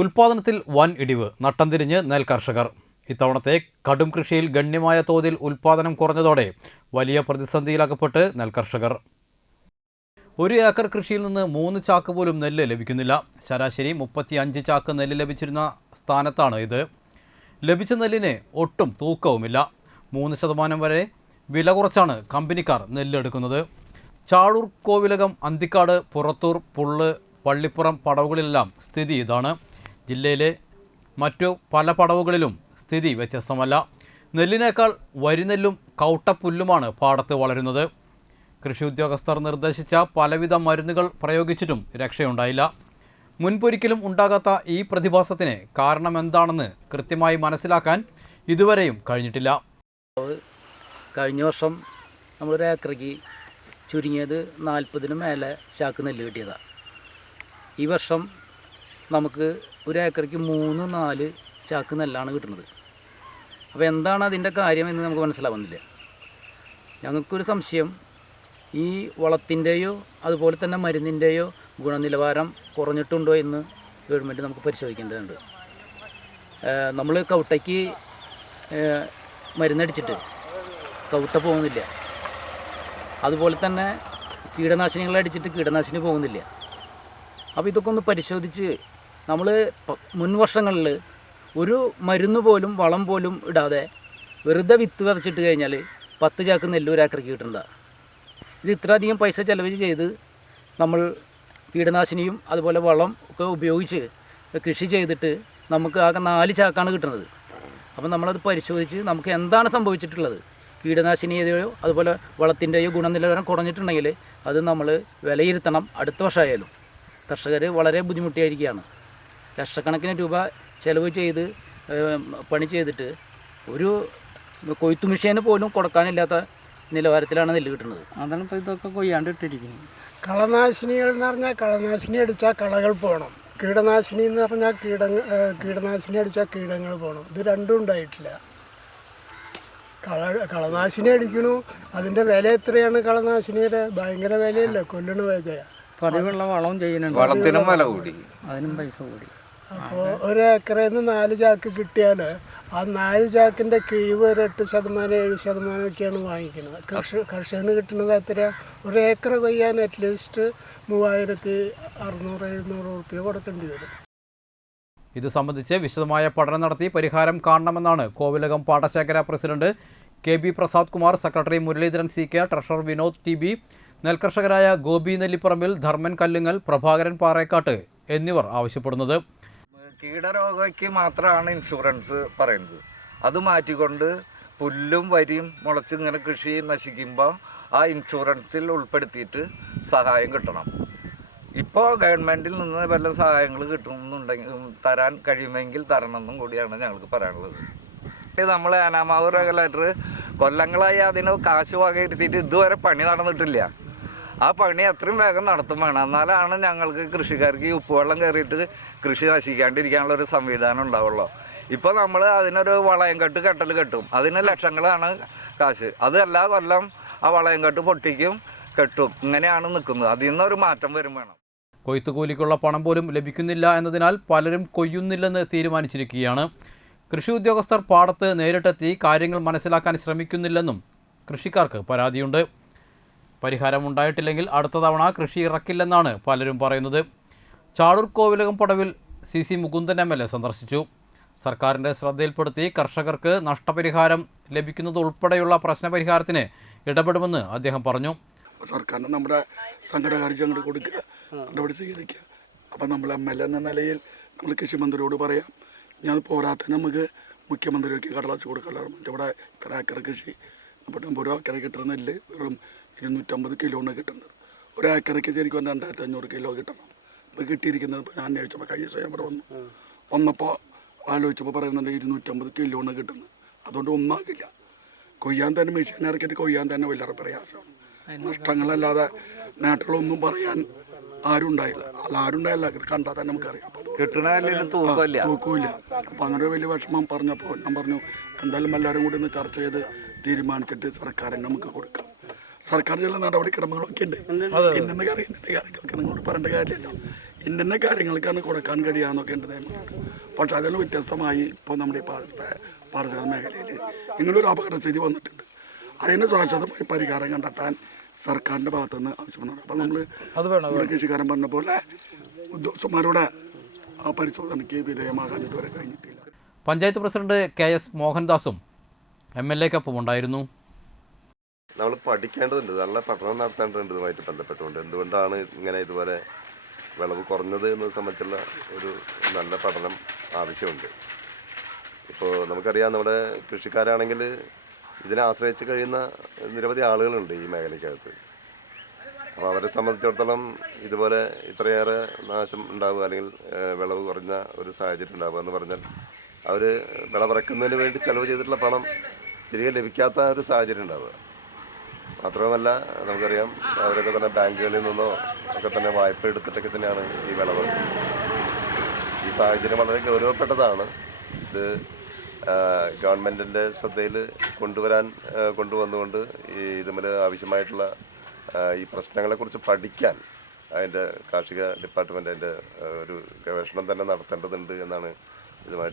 ഉൽപാദനത്തിൽ വൻ ഇടിവ് നട്ടം തിരിഞ്ഞ് നെൽ കർഷകർ. ഇത്തവണത്തെ കടും കൃഷിയിൽ ഗണ്യമായ തോതിൽ ഉൽപാദനം കുറഞ്ഞതോടെ വലിയ പ്രതിസന്ധിയിലകപ്പെട്ട് നെൽ കർഷകർ. ഒരു ഏക്കർ കൃഷിയിൽ നിന്ന് മൂന്ന് ചാക്ക് പോലും നെല്ല് ലഭിക്കുന്നില്ല. ശരാശരി മുപ്പത്തി അഞ്ച് ചാക്ക് നെല്ല് ലഭിച്ചിരുന്ന സ്ഥാനത്താണ് ഇത്. ലഭിച്ച നെല്ലിന് ഒട്ടും തൂക്കവുമില്ല. മൂന്ന് ശതമാനം വരെ വില കുറച്ചാണ് കമ്പനിക്കാർ നെല്ലെടുക്കുന്നത്. ചാഴൂർ കോവിലകം അന്തിക്കാട് പുറത്തൂർ പുള്ള് പള്ളിപ്പുറം പടവുകളിലെല്ലാം സ്ഥിതി ഇതാണ്. ജില്ലയിലെ മറ്റു പല പടവുകളിലും സ്ഥിതി വ്യത്യസ്തമല്ല. നെല്ലിനേക്കാൾ വരിനെല്ലും കൗട്ടപ്പുല്ലുമാണ് പാടത്ത് വളരുന്നത്. കൃഷി ഉദ്യോഗസ്ഥർ നിർദ്ദേശിച്ച പലവിധ മരുന്നുകൾ പ്രയോഗിച്ചിട്ടും രക്ഷയുണ്ടായില്ല. മുൻപൊരിക്കലും ഉണ്ടാകാത്ത ഈ പ്രതിഭാസത്തിന് കാരണമെന്താണെന്ന് കൃത്യമായി മനസ്സിലാക്കാൻ ഇതുവരെയും കഴിഞ്ഞിട്ടില്ല. കഴിഞ്ഞ വർഷം നമ്മളൊരു ഏക്കറയ്ക്ക് ചുരുങ്ങിയത് നാൽപ്പതിന് മേലെ ചാക്ക് നെല്ല് കിട്ടിയതാണ് ഈ വർഷം നമുക്ക് ഒരു ഏക്കറയ്ക്ക് മൂന്ന് നാല് ചാക്ക് നെല്ലാണ് കിട്ടുന്നത്. അപ്പോൾ എന്താണ് അതിന്റെ കാര്യം എന്ന് നമുക്ക് മനസ്സിലാവുന്നില്ല. ഞങ്ങൾക്കൊരു സംശയം. ഈ വളത്തിന്റെയോ അതുപോലെ തന്നെ മരുന്നിന്റെയോ ഗുണനിലവാരം കുറഞ്ഞിട്ടുണ്ടോ എന്ന് ഗവൺമെന്റ് നമുക്ക് പരിശോധിക്കേണ്ടതുണ്ട്. നമ്മൾ കൗട്ടയ്ക്ക് മരുന്നടിച്ചിട്ട് കൗട്ട പോകുന്നില്ല. അതുപോലെ തന്നെ കീടനാശിനികളടിച്ചിട്ട് കീടനാശിനി പോകുന്നില്ല. അപ്പോൾ ഇതൊക്കെ ഒന്ന് പരിശോധിച്ച് നമ്മൾ മുൻ വർഷങ്ങളിൽ ഒരു മരുന്ന് പോലും വളം പോലും ഇടാതെ വെറുതെ വിത്ത് വിതച്ചിട്ട് കഴിഞ്ഞാൽ പത്ത് ചാക്ക് നെല്ല് ഒരു ഏക്കറയ്ക്ക് കിട്ടുന്നതാണ് ഇത് ഇത്രയധികം പൈസ ചിലവ് ചെയ്ത് നമ്മൾ കീടനാശിനിയും അതുപോലെ വളം ഒക്കെ ഉപയോഗിച്ച് കൃഷി ചെയ്തിട്ട് നമുക്ക് ആകെ നാല് ചാക്കാണ് കിട്ടുന്നത്. അപ്പം നമ്മളത് പരിശോധിച്ച് നമുക്ക് എന്താണ് സംഭവിച്ചിട്ടുള്ളത്? കീടനാശിനിയുടെയോ അതുപോലെ വളത്തിന്റെയോ ഗുണനിലവാരം കുറഞ്ഞിട്ടുണ്ടെങ്കിൽ അത് നമ്മൾ വിലയിരുത്തണം അടുത്ത വർഷമായാലും കർഷകർ വളരെ ബുദ്ധിമുട്ടിയായിരിക്കുകയാണ്. ലക്ഷക്കണക്കിന് രൂപ ചിലവ് ചെയ്ത് പണി ചെയ്തിട്ട് ഒരു കൊയ്ത്തു മെഷീന് പോലും കൊടുക്കാനില്ലാത്ത നിലവാരത്തിലാണ് നെല്ല് കിട്ടുന്നത്. അതാണ് ഇപ്പോൾ ഇതൊക്കെ കൊയ്യാണ്ട് ഇട്ടിരിക്കുന്നത് കളനാശിനികൾ എന്ന് പറഞ്ഞാൽ കളനാശിനി അടിച്ചാൽ കളകൾ പോകണം കീടനാശിനി എന്ന് പറഞ്ഞാൽ കീട കീടനാശിനി അടിച്ചാൽ കീടങ്ങൾ പോകണം ഇത് രണ്ടും ഉണ്ടായിട്ടില്ല. കള കളനാശിനി അടിക്കണു അതിന്റെ വില എത്രയാണ് കളനാശിനിയുടെ? ഭയങ്കര വിലയല്ലേ? കൊല്ലണ വിലയാണ് പതിവുള്ള വളവും ചെയ്യുന്നുണ്ട്. വളത്തിനും വില കൂടി. അതിനും പൈസ കൂടി. അപ്പോൾ ഒരു ഏക്കറിൽ നിന്ന് നാല് ചാക്ക് കിട്ടിയാൽ ആ നാല് ചാക്കിന്റെ കിഴിവ് ഒരു എട്ട് ശതമാനം ഏഴ് ശതമാനം ഒക്കെയാണ് വാങ്ങിക്കുന്നത്. കർഷക കർഷകന് കിട്ടുന്നത് എത്ര ഒരു ഏക്കർ കൊയ്യാൻ അറ്റ്ലീസ്റ്റ് മൂവായിരത്തി അറുന്നൂറ് എഴുന്നൂറ് റുപ്യ കൊടുക്കേണ്ടി വരും. ഇത് സംബന്ധിച്ച് വിശദമായ പഠനം നടത്തി പരിഹാരം കാണണമെന്നാണ് Kovilakam പാടശേഖര president K B Prasad Kumar secretary Muraleedharan C K treasurer Vinod T B നെൽകർഷകരായ Gopi Nellipparambil Dharman Kallungal Prabhakaran Parekkattu എന്നിവർ ആവശ്യപ്പെടുന്നത്. കീടരോഗയ്ക്ക് മാത്രമാണ് ഇൻഷുറൻസ് പറയുന്നത്. അത് മാറ്റിക്കൊണ്ട് പുല്ലും വരിയും മുളച്ച് ഇങ്ങനെ കൃഷി നശിക്കുമ്പോൾ ആ ഇൻഷുറൻസിൽ ഉൾപ്പെടുത്തിയിട്ട് സഹായം കിട്ടണം. ഇപ്പോൾ ഗവൺമെന്റിൽ നിന്ന് വല്ല സഹായങ്ങൾ കിട്ടുന്നുണ്ടെങ്കിൽ തരാൻ കഴിയുമെങ്കിൽ തരണമെന്നും കൂടിയാണ് ഞങ്ങൾക്ക് പറയാനുള്ളത്. നമ്മൾ അനാമാവ് റെഗുലേറ്റർ കൊല്ലങ്ങളായി അതിന് കാശ് വകയിരുത്തിയിട്ട് ഇതുവരെ പണി നടന്നിട്ടില്ല. ആ പണി എത്രയും വേഗം നടത്തും വേണം. എന്നാലാണ് ഞങ്ങൾക്ക് കൃഷിക്കാർക്ക് ഈ ഉപ്പുവെള്ളം കയറിയിട്ട് കൃഷി നശിക്കാണ്ടിരിക്കാനുള്ള ഒരു സംവിധാനം ഉണ്ടാവുള്ളൂ. ഇപ്പോൾ നമ്മൾ അതിനൊരു വളയം കെട്ട് കെട്ടൽ കെട്ടും. അതിന് ലക്ഷങ്ങളാണ് കാശ്. അത് എല്ലാ കൊല്ലം ആ വളയം കെട്ട് പൊട്ടിക്കും കെട്ടും. ഇങ്ങനെയാണ് നിൽക്കുന്നത്. അതിൽ നിന്നൊരു മാറ്റം വരും വേണം. കൊയ്ത്തുകൂലിക്കുള്ള പണം പോലും ലഭിക്കുന്നില്ല എന്നതിനാൽ പലരും കൊയ്യുന്നില്ലെന്ന് തീരുമാനിച്ചിരിക്കുകയാണ്. കൃഷി ഉദ്യോഗസ്ഥർ പാടത്ത് നേരിട്ടെത്തി കാര്യങ്ങൾ മനസ്സിലാക്കാൻ ശ്രമിക്കുന്നില്ലെന്നും കൃഷിക്കാർക്ക് പരാതിയുണ്ട്. പരിഹാരമുണ്ടായിട്ടില്ലെങ്കിൽ അടുത്ത തവണ കൃഷി ഇറക്കില്ലെന്നാണ് പലരും പറയുന്നത്. Chadur Kovilakam പടവിൽ C C Mukundan M L A സന്ദർശിച്ചു. സർക്കാരിന്റെ ശ്രദ്ധയിൽപ്പെടുത്തി കർഷകർക്ക് നഷ്ടപരിഹാരം ലഭിക്കുന്നത് ഉൾപ്പെടെയുള്ള പ്രശ്നപരിഹാരത്തിന് ഇടപെടുമെന്ന് അദ്ദേഹം പറഞ്ഞു. സർക്കാരിന് നമ്മുടെ സങ്കടകാരിച്ച് അങ്ങോട്ട് കൊടുക്കുക നടപടി സ്വീകരിക്കുക. അപ്പം നമ്മൾ എം എൽ എന്ന നിലയിൽ നമ്മൾ കൃഷിമന്ത്രിയോട് പറയാം ഇനി അത് പോരാത്ത നമുക്ക് മുഖ്യമന്ത്രിക്ക് കടലാസ് കൊടുക്കാനുള്ള ഇവിടെ ഇത്ര ഏക്കർ കൃഷി നമ്മുടെ ഒരു ഏക്കർ കിട്ടുന്ന നെല്ല് വെറും ഇരുന്നൂറ്റമ്പത് കിലോണ് കിട്ടുന്നത്. ഒരു ഏക്കറയ്ക്ക് ശരിക്കും രണ്ടായിരത്തി അഞ്ഞൂറ് കിലോ കിട്ടണം. ഇപ്പോൾ കിട്ടിയിരിക്കുന്നത് ഇപ്പോൾ ഞാൻ അന്വേഷിച്ചപ്പോൾ കഴിഞ്ഞ ദിവസം ഞാൻ ഇവിടെ വന്നു. വന്നപ്പോൾ ആലോചിച്ചപ്പോൾ പറയുന്നുണ്ട് ഇരുന്നൂറ്റമ്പത് കിലോണ് കിട്ടുന്നത്. അതുകൊണ്ട് ഒന്നാകില്ല കൊയ്യാൻ തന്നെ മെഷീൻ ഇറക്കിയിട്ട് കൊയ്യാൻ തന്നെ വലിയ പ്രയാസമാണ്. നഷ്ടങ്ങളല്ലാതെ നേട്ടങ്ങളൊന്നും പറയാൻ ആരും ഉണ്ടായില്ല. അല്ല ആരും ഉണ്ടായില്ല. കണ്ടാൽ തന്നെ നമുക്കറിയാം. തൂക്കമില്ല അപ്പോൾ അങ്ങനെ ഒരു വലിയ വിഷമം പറഞ്ഞപ്പോൾ ഞാൻ പറഞ്ഞു എന്തായാലും എല്ലാവരും കൂടി ഒന്ന് ചർച്ച ചെയ്ത് തീരുമാനിച്ചിട്ട് സർക്കാരിന് നമുക്ക് കൊടുക്കാം. സർക്കാർ ചില നടപടിക്രമങ്ങളൊക്കെ ഉണ്ട്. ഇന്ന കാര്യങ്ങളുടെ കാര്യങ്ങൾക്ക് നിങ്ങളോട് പറയേണ്ട കാര്യമില്ലല്ലോ. ഇന്ന കാര്യങ്ങൾക്കാണ് കൊടുക്കാൻ കഴിയാന്നൊക്കെ ഉണ്ട് പക്ഷെ അതിൽ വ്യത്യസ്തമായി ഇപ്പോൾ നമ്മുടെ ഈ പാ- പാറശാല മേഖലയിൽ ഇങ്ങനൊരു അപകടസ്ഥിതി വന്നിട്ടുണ്ട്. അതിന് ശാശ്വതമായി പരിഹാരം കണ്ടെത്താൻ സർക്കാരിന്റെ ഭാഗത്തുനിന്ന് ആവശ്യപ്പെടുന്നുണ്ട് അപ്പം നമ്മൾ നമ്മുടെ കൃഷിക്കാരൻ പറഞ്ഞ പോലെ ഉദ്യോഗസ്ഥന്മാരുടെ ആ പരിശോധനയ്ക്ക് വിധേയമാകാൻ ഇതുവരെ കഴിഞ്ഞിട്ടില്ല. പഞ്ചായത്ത് പ്രസിഡന്റ് കെ എസ് മോഹൻദാസും എം എൽ എക്കൊപ്പം ഉണ്ടായിരുന്നു. നമ്മൾ പഠിക്കേണ്ടതുണ്ട്. നല്ല പഠനം നടത്തേണ്ടതുണ്ടതുമായിട്ട് ബന്ധപ്പെട്ടുകൊണ്ട്. എന്തുകൊണ്ടാണ് ഇങ്ങനെ ഇതുപോലെ വിളവ് കുറഞ്ഞത് എന്നത് സംബന്ധിച്ചുള്ള ഒരു നല്ല പഠനം ആവശ്യമുണ്ട്. ഇപ്പോൾ നമുക്കറിയാം നമ്മുടെ കൃഷിക്കാരാണെങ്കിൽ ഇതിനെ ആശ്രയിച്ച് കഴിയുന്ന നിരവധി ആളുകളുണ്ട് ഈ മേഖലയ്ക്കകത്ത്. അപ്പോൾ അവരെ സംബന്ധിച്ചിടത്തോളം ഇതുപോലെ ഇത്രയേറെ നാശം ഉണ്ടാവുക അല്ലെങ്കിൽ വിളവ് കുറഞ്ഞ ഒരു സാഹചര്യം ഉണ്ടാവുക എന്ന് പറഞ്ഞാൽ അവർ വിളവിറക്കുന്നതിന് വേണ്ടി ചെലവ് ചെയ്തിട്ടുള്ള പണം തിരികെ ലഭിക്കാത്ത ഒരു സാഹചര്യം ഉണ്ടാവുക. മാത്രവുമല്ല നമുക്കറിയാം അവരൊക്കെ തന്നെ ബാങ്കുകളിൽ നിന്നോ ഒക്കെ തന്നെ വായ്പ എടുത്തിട്ടൊക്കെ തന്നെയാണ് ഈ വിളവ്. ഈ സാഹചര്യം വളരെ ഗൗരവപ്പെട്ടതാണ്. ഇത് ഗവൺമെന്റിന്റെ ശ്രദ്ധയിൽ കൊണ്ടുവരാൻ കൊണ്ടുവന്നുകൊണ്ട് ഈ ഇതുമേൽ ആവശ്യമായിട്ടുള്ള ഈ പ്രശ്നങ്ങളെക്കുറിച്ച് പഠിക്കാൻ അതിന്റെ കാർഷിക ഡിപ്പാർട്ട്മെന്റ് അതിന്റെ ഒരു ഗവേഷണം തന്നെ നടത്തേണ്ടതുണ്ട് എന്നാണ് ഇതുമായി